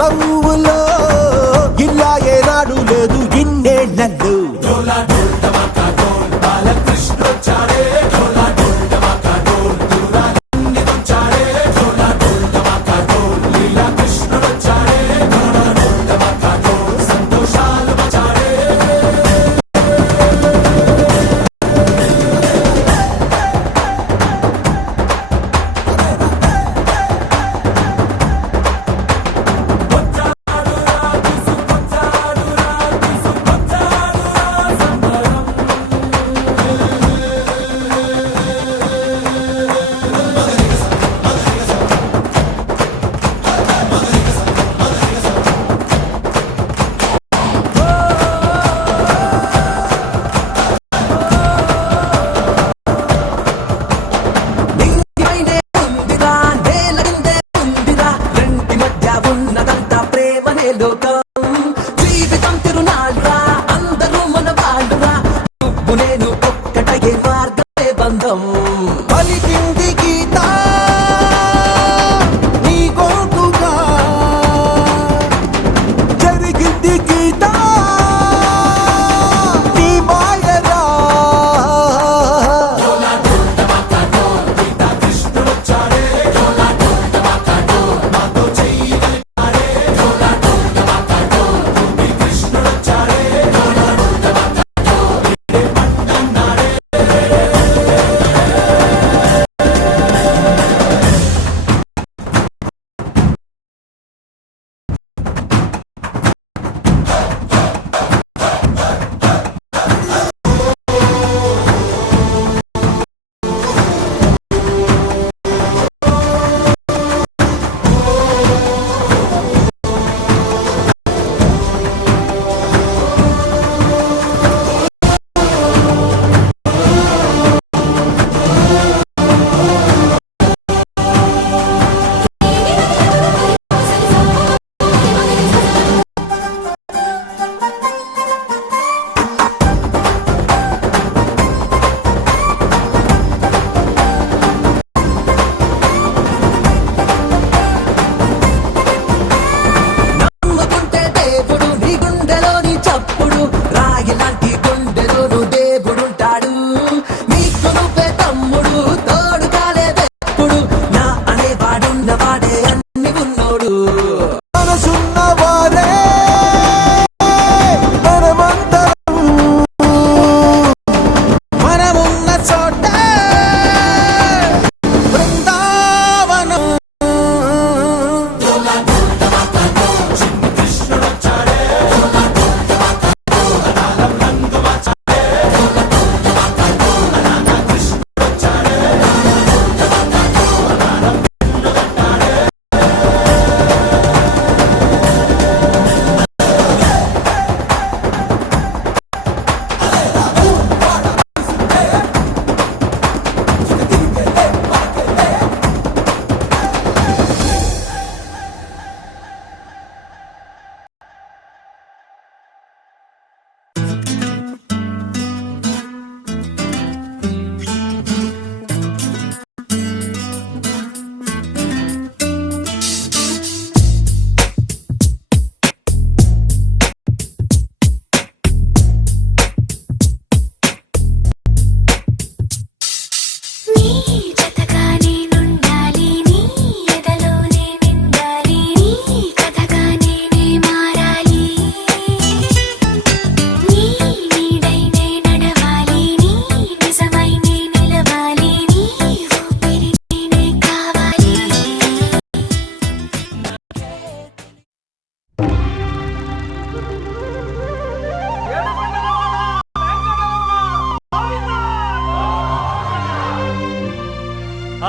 నవ్వులో ఇలా ఏనాడు లేదు ఇన్నేళ్లలో జీవితం తిరునాళ్ళరా అందరూ మన వాళ్ళురా నువ్వు నేను ఒక్కటగే మార్గమే బంధం పలికింది గీత నీ గోటుగా జరిగింది గీత నీ మాయరా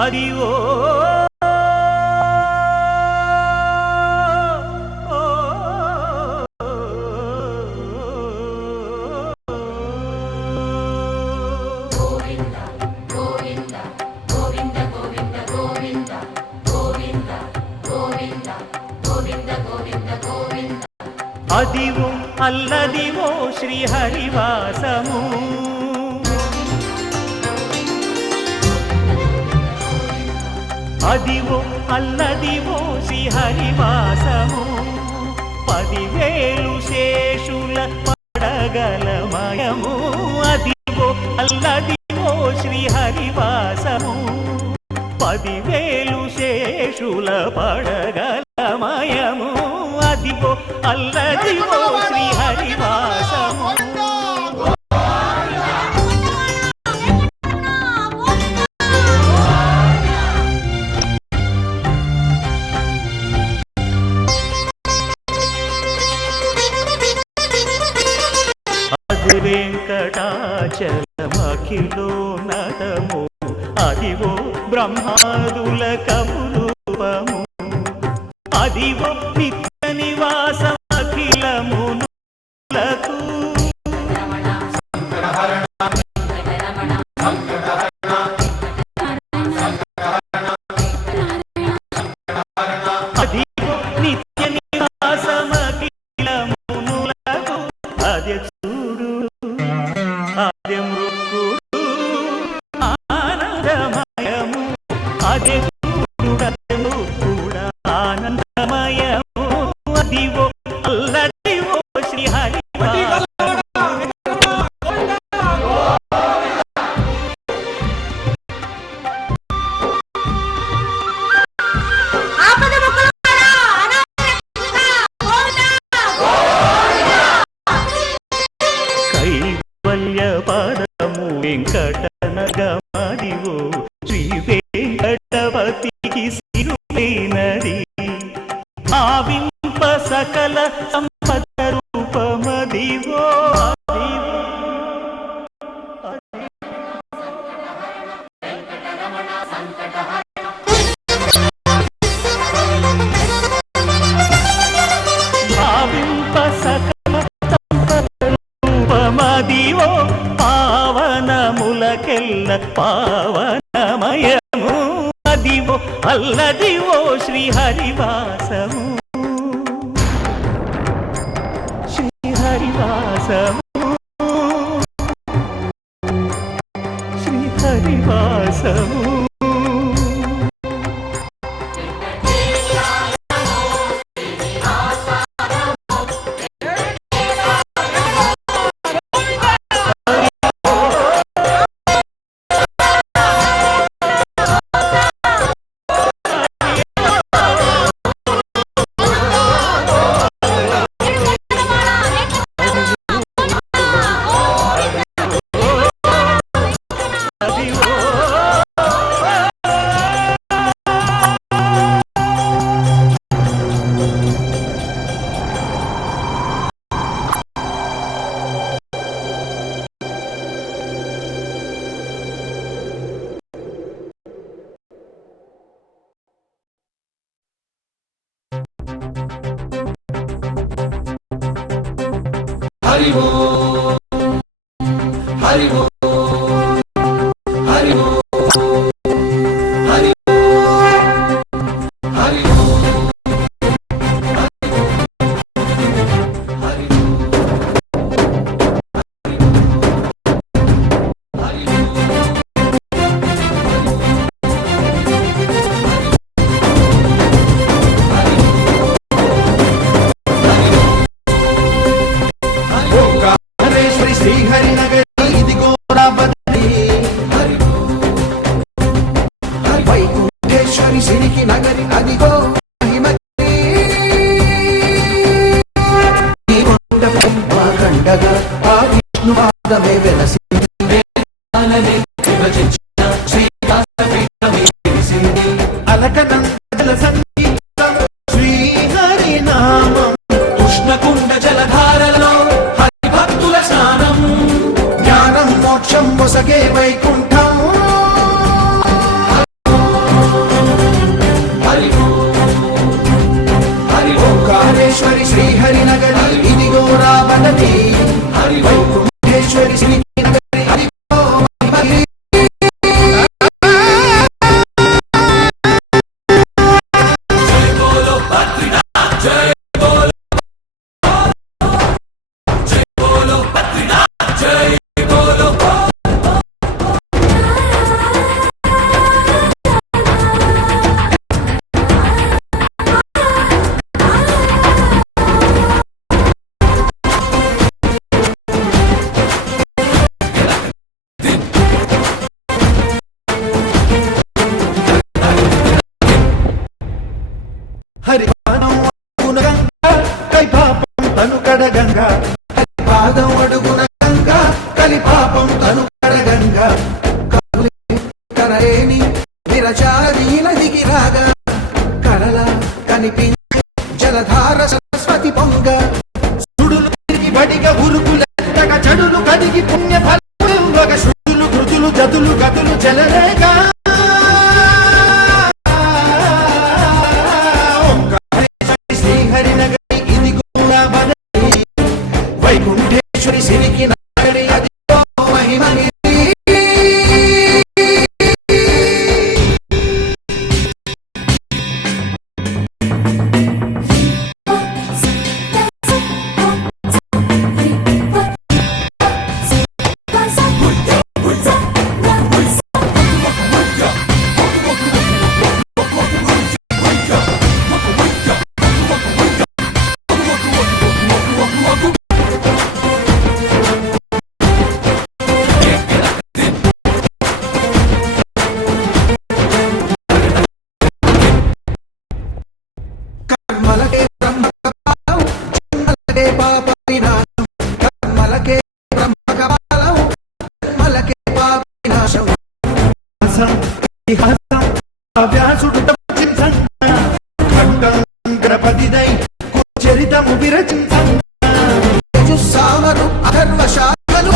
అదివో అదివో అల్లదివో శ్రీహరివాసము అదివో అల్లదివో శ్రీహరివాసము అల్లదివో శ్రీహరివాసము 10,000 శేషుల పడగలమయము అదివో అల్లదివో శ్రీహరివాసము వెంకటాచలమఖిలోన్నతము అదివో బ్రహ్మాదుల కపురూపము అదివో నిత్య నివాసమఖిలమునులకు అదివో నిత్య నివాసమఖిలమునులకు అదే చూడు అదే మృక్కుడు ఆనందమయము అదే చూడు కూడా ఆనందమయము అదివో అల్లదివో శ్రీహరివాసము కైవల్య పదము వెంకటనగమదివో శ్రీ వెంకటవతికి సిరులైనది భావింప సకల సంపద రూపమదివో భావింప సకల సంపద రూపమదివో పావనములకెల్ల పావనమయము అదివో అల్లదివో శ్రీహరివాసము శ్రీహరివాసము శ్రీహరివాసము హరి ఓ హరి ఓ హరి ఓ హరి ఓ హరి ఓ హరి ఓ శ్రీహరినగరి ఇదిగో రాబడి హరి హరి వైకుంఠేశ్వరి సిరికి నగరి అదిగో మహిమతి ఈ కొండ కండగా ఆ విష్ణువాదమే వెలసింది విభజించిన శ్రీకాశపీఠమే తెలిసింది అలకనందల సంగీతం శ్రీహరి నామం కృష్ణకుండ జలధారలో మోక్షం మొసగే వైకుంఠం హరి హరి ఓంకారేశ్వరి శ్రీహరినగరి ఇదిగో రాబడి హరి వైకుంఠేశ్వరి శ్రీనగరి అదిగో మహిమగిరి జయ బోలో బద్రీనాథ్ జయ బోలో జయ బోలో బద్రీనాథ్ జయ బోలో తను కడగంగా పాదం అడుగున గంగా కలి పాపం తను కడగంగా కనలేని విరచారి నదికి రాగా కలల కనిపించే జలధార సరస్వతి పొంగ సుడులు తిరిగి బడిగ ఉరుకులెత్తగా చెడులు కడిగి పుణ్య ఫలం శృతులు కృతులు జతులు గతులు చెలరేగా శ్రీహరినగరి ఇది కూడా బదరి వైకుంఠేశ్వరి సిరికి నగరి అది మహిమని కర్మలకే బ్రహ్మ కపాలం జన్మలకే పాప వినాశం కర్మలకే బ్రహ్మ కపాలం జన్మలకే పాప వినాశం వ్యాసుడు గణపతిదై చరితము విరచించు సామరు అధర్వశాఖలు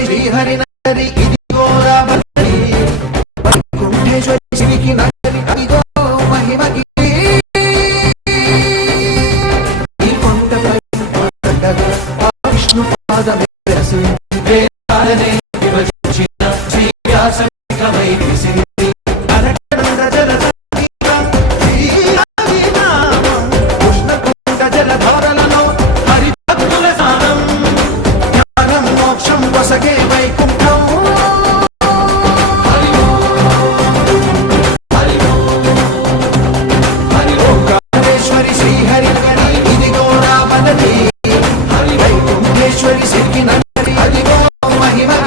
శ్రీహరి నగరి ఇది గోరావరి వైకుంఠేశ్వరి సిరికి నగరి అదిగో మహిమకి ఈ కొండపై విష్ణు పాదమే వేదాలనే విభజించిన శ్రీ వ్యాసమై విసిరి అరకండ జల సంగీతం శ్రీనామం కృష్ణకుండ జలధారలలో హరిభక్తుల సారం జ్ఞానం మోక్షం వసగే వైకుంఠం ఓంకారేశ్వరి శ్రీహరి నగరి ఇదిగో రామనది వైకుంఠేశ్వరి సిరికి నగరి అదిగో మహిమకి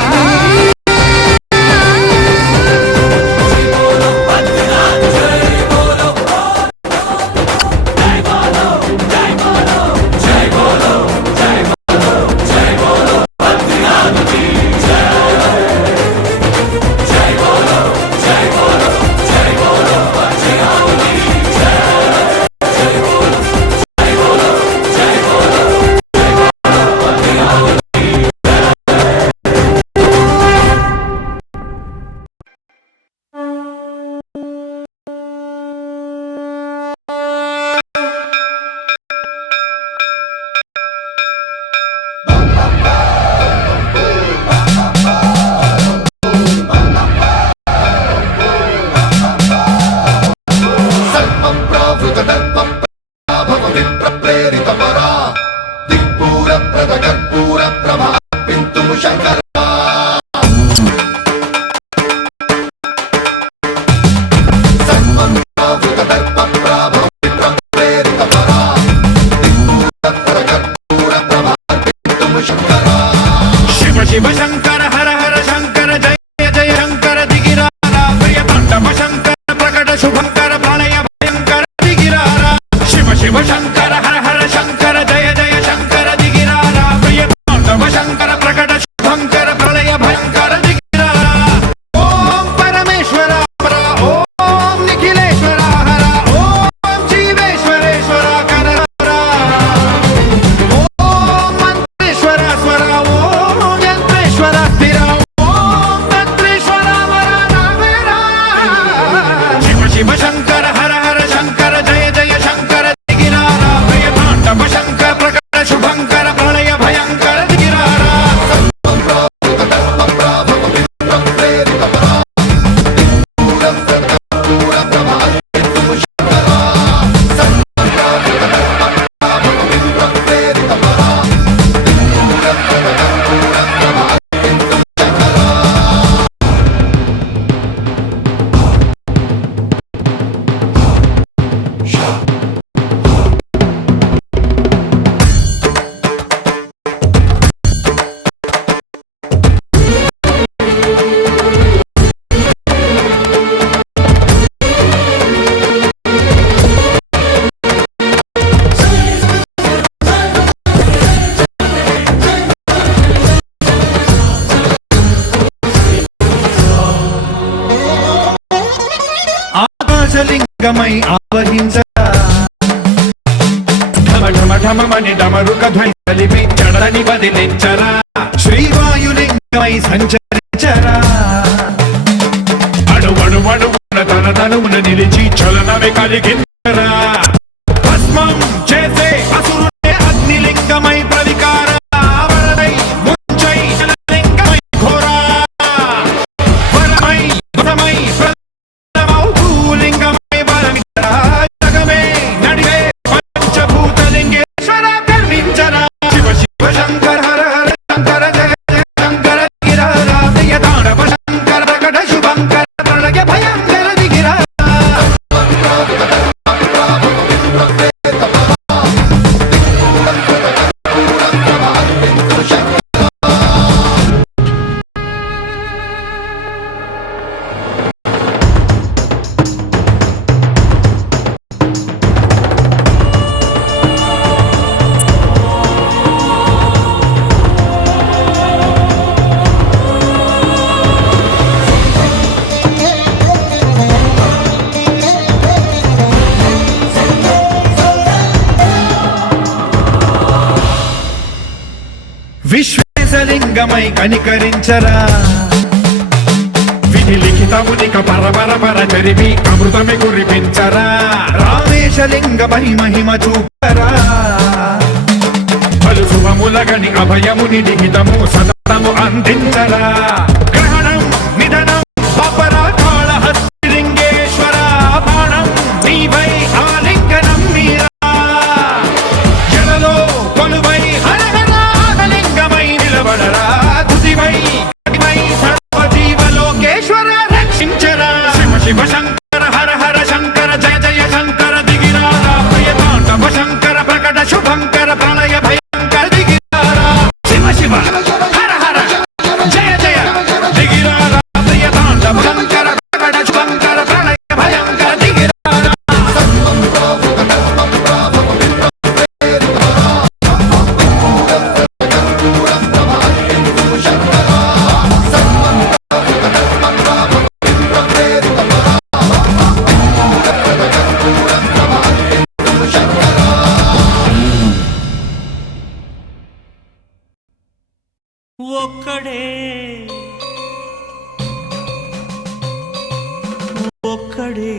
శివ శంకర హర హర శంకర జయ జయ శంకర దిగిరారా ప్రియ తాండవ శంకర ప్రకట శుభంకర ప్రళయ భయంకర దిగిరారా శివ శివ శంకర హర హర విశ్వాసలింగమై ఆవహించరా ఢమ ఢమ ఢమమని డమరుక ధ్వని కలిపి చడని వదిలించరా శ్రీవాయులింగమై సంచరించరా అడువడువడువున తన తనువున నిలిచి చలనమే కలిగించరా భస్మం చేసే అసురుడే అగ్నిలింగమై ప్రవికార వరదై ముంచై జలలింగమై ఘోరా వరమై వరమై ప్రళయమౌతూ లింగమై బలమిచ్చరా జగమే నడివే పంచభూతలింగేశ్వర కర్ణించరా శివ శివ శంకర హర హర శంకర జయ జయ శంకర గిరారా ప్రియ తాండవ శంకర ప్రకట శుభంకర ప్రళయ భయంకర దిగిరా విశ్వేశలింగమై కనికరించరా విధి లిఖితమునిక పరపర పర జరిపి అమృతమి కురిపించరా రామేశలింగమై మహిమ చూపరా పలు శుభములగని అభయముని లిఖితము సతతము అందించరా గ్రహణం నిధనం అపరాకాళ హస్తిలింగేశ్వర బాణం నీవై ఆలింగనం మీరా జలలో కొలువై హర హరాలింగమై నిలబడరా తుదివై కటివై సర్వజీవలోకేశ్వర రక్షించరా శివ శివ శంకర హర హర శంకర జయ జయ శంకర దిగిరారా ప్రియ తాండవ శంకర ప్రకట శుభంకర ప్రళయ భయంకర దిగిరారా శివ శివ హర హర జయ జయ దిగిరారా ప్రియ తాండవ శంకర ప్రకట శుభంకర ప్రళయ భయంకర దిగిరారా ఒక్కడే ఒక్కడే